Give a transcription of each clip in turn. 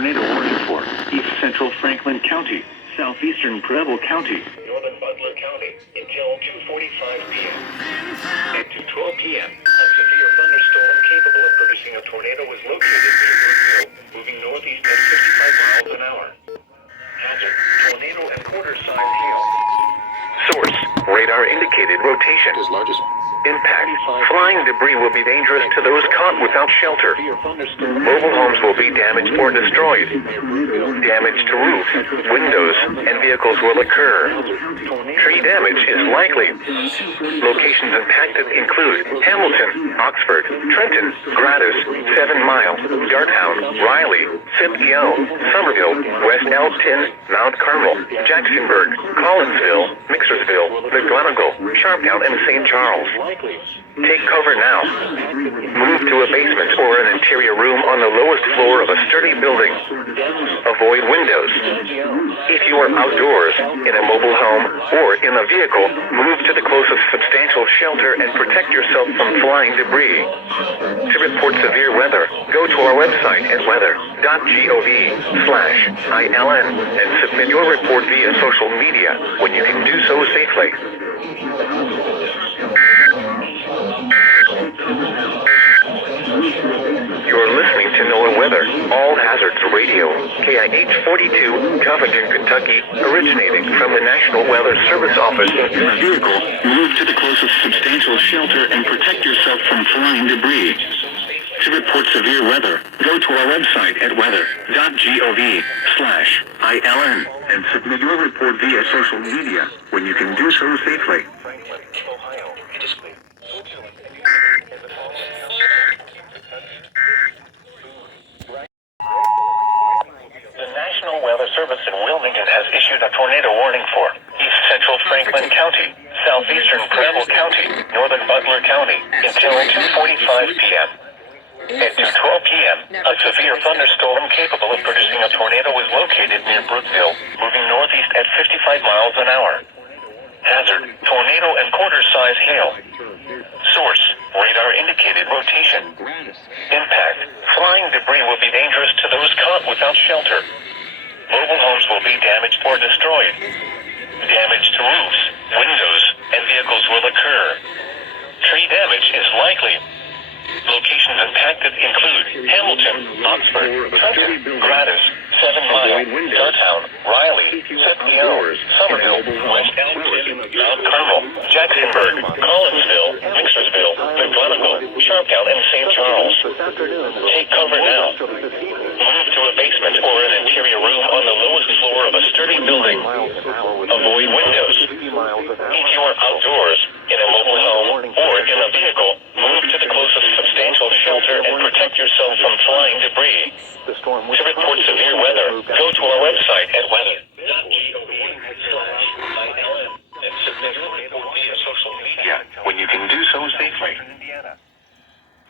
tornado warning for East Central Franklin County, Southeastern Preble County, Northern Butler County until 2:45 p.m. At 2:12 p.m., a severe thunderstorm capable of producing a tornado was located near Brookville, moving northeast at 55 miles an hour. Hazard: tornado and quarter-size hail. Source: radar indicated rotation. Impact: flying debris will be dangerous to those caught without shelter. Mobile homes will be damaged or destroyed. Damage to roofs, windows, and vehicles will occur. Tree damage is likely. Locations impacted include Hamilton, Oxford, Trenton, Gratis, 7 Mile, Dartown, Riley, Scipio, Somerville, West Elton, Mount Carmel, Jacksonburg, Collinsville, Mixersville, McGonigal, Sharptown, and St. Charles. Take cover now. Move to a basement or an interior room on the lowest floor of a sturdy building. Avoid windows. If you are outdoors, in a mobile home, or in a vehicle, move to the closest substantial shelter and protect yourself from flying debris. To report severe weather, go to our website at weather.gov/ILN and submit your report via social media when you can do so safely. You're listening to NOAA Weather, All Hazards Radio, KIH 42, Covington, Kentucky, originating from the National Weather Service Office. In a vehicle, move to the closest substantial shelter and protect yourself from flying debris. To report severe weather, go to our website at weather.gov/ILN and submit your report via social media when you can do so safely. The National Weather Service in Wilmington has issued a tornado warning for East Central Franklin County, Southeastern Preble County, Northern Butler County until 2:45 p.m. At 2:12 p.m., a severe thunderstorm capable of producing a tornado was located near Brookville, moving northeast at 55 miles an hour. Hazard: tornado and quarter-size hail. Source: radar indicated rotation. Impact: flying debris will be dangerous to those caught without shelter. Mobile homes will be damaged or destroyed. Damage to roofs, windows, and vehicles will occur. Tree damage is likely. Locations impacted include Hamilton, Oxford, Trenton, Gratis, 7 Mile, Dartown, Riley, Scipio, Somerville, West Elton, Mount Carmel, Jacksonburg, Collinsville, Mixersville, McGonigal, Sharptown, and St. Charles. Take cover now. Move to a basement or an interior room on the lowest floor of a sturdy building. Avoid windows. If you are outdoors, in a mobile home, or in a vehicle, move to the closest substantial shelter and protect yourself from flying debris. To report severe weather, go to our website at weather.gov/ILN and submit your report via social media when you can do so safely.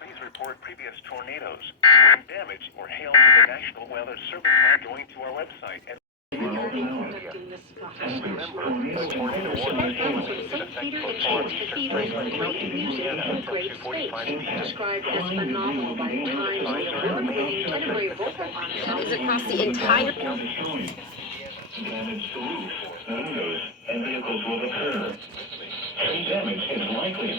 Please report previous tornadoes, wind damage, or hail to the National Weather Service by going to our website at remember, the tornado warning is in effect for Eastern Franklin County, Louisiana until 2:45 p.m. Described as phenomenal by the Times. Is across the entire damage to roofs, windows, and vehicles will occur. Tree damage is likely.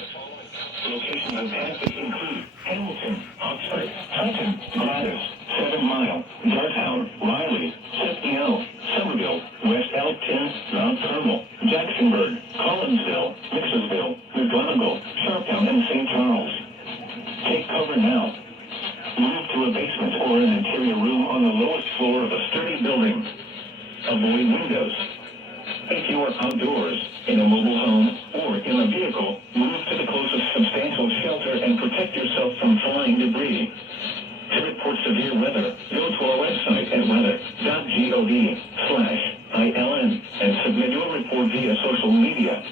Locations impacted include Hamilton, Oxford, Trenton, Gratis, 7 Mile, Dartown, Riley, Scipio, Somerville, West Elton, Mount Carmel, Jacksonburg, Collinsville, Mixersville, McGonigal, Sharptown, and St. Charles. Take cover now. Move to a basement or an interior room on the lowest floor of a sturdy building. Avoid windows. If you are outdoors, in a mobile home, or in a vehicle, move to the closest substantial shelter and protect yourself from flying debris. To report severe weather, go to our website at weather.gov/ILN and submit your report via social media